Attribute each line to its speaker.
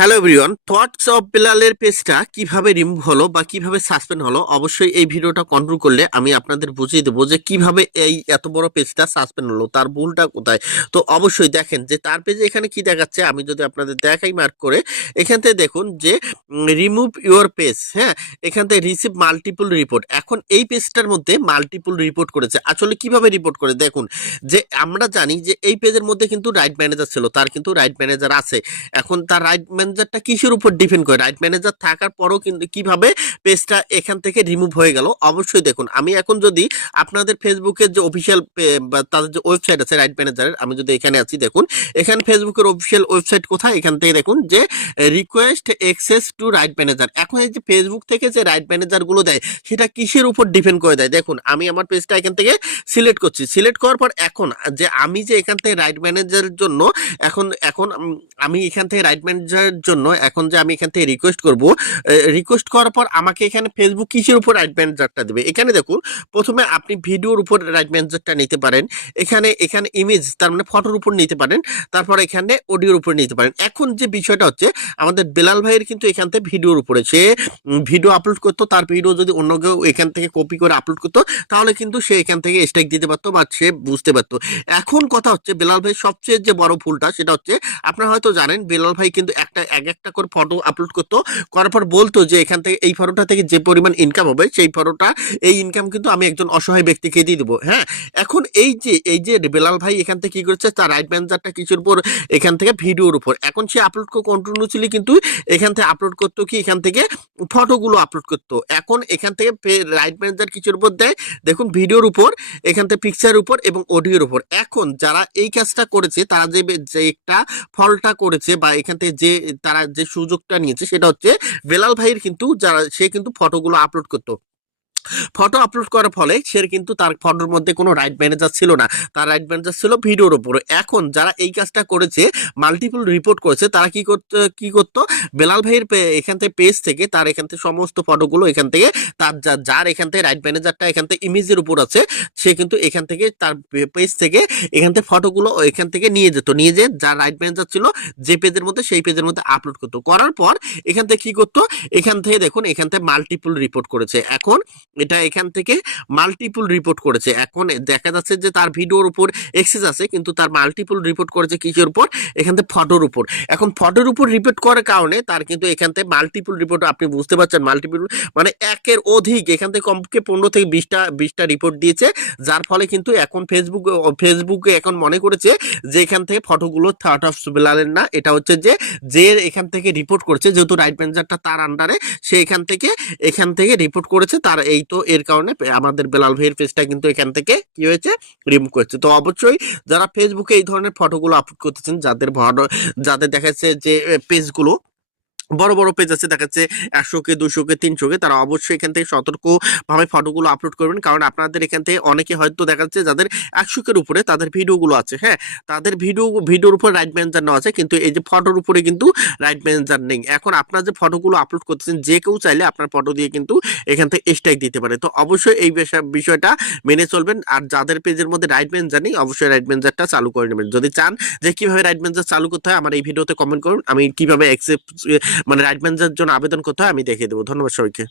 Speaker 1: Hello everyone thoughts of বেলালের পেজটা কীভাবে রিমুভ হলো বা কীভাবে সাসপেন্ড হলো অবশ্যই এই ভিডিওটা কন্ট্রোল করলে আমি আপনাদের বুঝিয়ে দেবো যে কীভাবে এই এত বড় পেজটা সাসপেন্ড হলো, তার ভুলটা কোথায়? তো অবশ্যই দেখেন যে তার পেজে এখানে কি দেখাচ্ছে, আমি যদি আপনাদের দেখাই মার্ক করে, এখান থেকে দেখুন যে রিমুভ ইউর পেজ হ্যাঁ? এখান থেকে রিসিভ মাল্টিপল রিপোর্ট এখন এই পেজটার মধ্যে মাল্টিপল রিপোর্ট করেছে। আসলে কীভাবে রিপোর্ট করে? দেখুন যে আমরা জানি যে এই পেজের মধ্যে কিন্তু রাইট ম্যানেজার ছিল, তার কিন্তু রাইট ম্যানেজার আছে। এখন তার রাইট ম্যানেজারটা কিসের উপর ডিপেন্ড করে? রাইট ম্যানেজার থাকার পরও কিন্তু কীভাবে পেজটা এখান থেকে রিমুভ হয়ে গেল? অবশ্যই দেখুন, আমি এখন যদি আপনাদের ফেসবুকের যে অফিসিয়াল তাদের যে ওয়েবসাইট আছে রাইট ম্যানেজারের আমি যদি এখানে আছি, দেখুন, এখানে ফেসবুকের অফিসিয়াল ওয়েবসাইট কোথায়? এখান থেকে দেখুন যে request access to right manager এখন এই যে ফেসবুক থেকে যে রাইট ম্যানেজারগুলো দেয়, সেটা কিসের উপর ডিপেন্ড করে দেয়? দেখুন, আমি আমার পেজটা এখান থেকে সিলেক্ট করছি। সিলেক্ট করার পর এখন যে আমি যে এখান থেকে রাইট ম্যানেজারের জন্য এখন এখন, আমি এখান থেকে রাইট ম্যানেজারের জন্য এখন যে আমি এখান থেকে রিকোয়েস্ট করব রিকোয়েস্ট করার পর আমাকে এখানে ফেসবুক কিসের উপর রাইট ম্যানেজারটা দেবে? এখানে দেখুন, প্রথমে আপনি ভিডিওর উপর রাইট ম্যানেজারটা নিতে পারেন। এখানে এখানে ইমেজ তার মানে ফটোর উপর নিতে পারেন। তারপর এখানে অডিওর উপর নিতে পারেন। এখন যে বিষয়টা হচ্ছে, আমাদের বেলাল ভাইয়ের কিন্তু এখান থেকে ভিডিওর উপরে, সে ভিডিও আপলোড করতো, তার ভিডিও যদি অন্য কেউ এখান থেকে কপি করে আপলোড করতো, তাহলে কিন্তু সে এখান থেকে স্ট্রাইক দিতে পারতো বা সে বুঝতে পারতো। এখন কথা হচ্ছে, বেলাল ভাই সবচেয়ে যে বড় ভুলটা, সেটা হচ্ছে, আপনারা হয়তো জানেন, বেলাল ভাই কিন্তু একটা এক একটা করে ফটো আপলোড করতো। করার পর বলতো যে এখান থেকে, এই ফটোটা থেকে যে পরিমাণ ইনকাম হবে, সেই ফটোটা এই ইনকাম কিন্তু আমি একজন অসহায় ব্যক্তিকে দিয়ে দেবো। হ্যাঁ এখন এই যে এই যে বেলাল ভাই এখান থেকে কী করেছে, তার রাইট ম্যানেজারটা কিছুর উপর, এখান থেকে ভিডিওর উপর। এখন সে আপলোড কন্টিনিউসলি কিন্তু এখান থেকে আপলোড করতো কি? এখান থেকে ফটোগুলো আপলোড করতো। এখন এখান থেকে রাইট ম্যানেজার কিছুর উপর দেয়। দেখুন, ভিডিওর উপর, এখান থেকে পিকচার উপর এবং অডিওর উপর। এখন যারা এই কাজটা করেছে, তারা যে একটা ফলটা করেছে বা এখান থেকে যে তারা যে সুযোগটা নিয়েছে সেটা হচ্ছে বেলাল ভাইয়ের কিন্তু যারা, সে কিন্তু ফটোগুলো আপলোড করতো। ফটো আপলোড করার ফলে সে কিন্তু তার ফটোর মধ্যে কোনো রাইট ম্যানেজার ছিল না তার রাইট ম্যানেজার ছিল ভিডিওর উপরে এখন যারা এই কাজটা করেছে মাল্টিপল রিপোর্ট করেছে তারা কি করতে কি করতো বেলাল ভাইয়ের এখান থেকে পেজ থেকে তার এখান থেকে সমস্ত ফটোগুলো এখান থেকে তার যার এখান থেকে রাইট ম্যানেজারটা এখান থেকে ইমেজের উপর আছে সে কিন্তু এখান থেকে তার পেজ থেকে এখান থেকে ফটোগুলো এখান থেকে নিয়ে যেত নিয়ে যে যার রাইট ম্যানেজার ছিল যে পেজের মধ্যে সেই পেজের মধ্যে আপলোড করতো করার পর এখান থেকে কি করতো এখান থেকে দেখুন এখান থেকে মাল্টিপল রিপোর্ট করেছে এখন এটা এখান থেকে মাল্টিপল রিপোর্ট করেছে। এখন দেখা যাচ্ছে যে তার ভিডিওর উপর এক্সেস আছে, কিন্তু তার মাল্টিপল রিপোর্ট করেছে কিসের উপর? এখান থেকে ফটোর উপর। এখন ফটোর উপর রিপোর্ট করার কারণে তার কিন্তু এখান থেকে মাল্টিপল রিপোর্ট আপনি বুঝতে পারছেন মাল্টিপল মানে একের অধিক, এখান থেকে কমপক্ষে পনেরো থেকে বিশটা বিশটা রিপোর্ট দিয়েছে। যার ফলে কিন্তু এখন ফেসবুক ফেসবুকে এখন মনে করেছে যে এখান থেকে ফটোগুলো থার্ড অফ বেলালের না। এটা হচ্ছে যে যে এখান থেকে রিপোর্ট করছে, যেহেতু রাইট ম্যানেজারটা তার আন্ডারে সে এখান থেকে এখান থেকে রিপোর্ট করেছে, তার এই তো এর কারণে আমাদের বেলাল ভাইয়ের পেজটা কিন্তু এখান থেকে কি হয়েছে? রিমুভ করেছে। তো অবশ্যই যারা ফেসবুকে এই ধরনের ফটোগুলো আপলোড করতেছেন, যাদের যাদের দেখাচ্ছে যে পেজগুলো বড় বড় পেজ আছে দেখা যাচ্ছে একশো কে দুশো কে তিনশো কে তারা অবশ্যই এখান থেকে সতর্ক ভাবে ফটোগুলো আপলোড করবেন। কারণ আপনাদের এখান থেকে অনেকে হয়তো দেখা যাচ্ছে যাদের একশো কের উপরে তাদের ভিডিওগুলো আছে হ্যাঁ? তাদের ভিডিও ভিডিওর উপর রাইট ম্যানেজার নেওয়া আছে, কিন্তু এই যে ফটোর উপরে কিন্তু রাইট ম্যানেজার নেই। এখন আপনার যে ফটোগুলো আপলোড করতেছেন, যে কেউ চাইলে আপনার ফটো দিয়ে কিন্তু এখান থেকে স্ট্রাইক দিতে পারে। তো অবশ্যই এই বিষয়টা মেনে চলবেন। আর যাদের পেজের মধ্যে রাইট ম্যানেজার নেই, অবশ্যই রাইট ম্যানেজারটা চালু করে নেবেন। যদি চান যে কীভাবে রাইট ম্যানেজার চালু করতে হয়, আমার এই ভিডিওতে কমেন্ট করুন। আমি কীভাবে অ্যাকসেপ্ট মানে রাইট ম্যানেজার জন্য আবেদন করতে হয় আমি দেখিয়ে দেবো। ধন্যবাদ সবাইকে।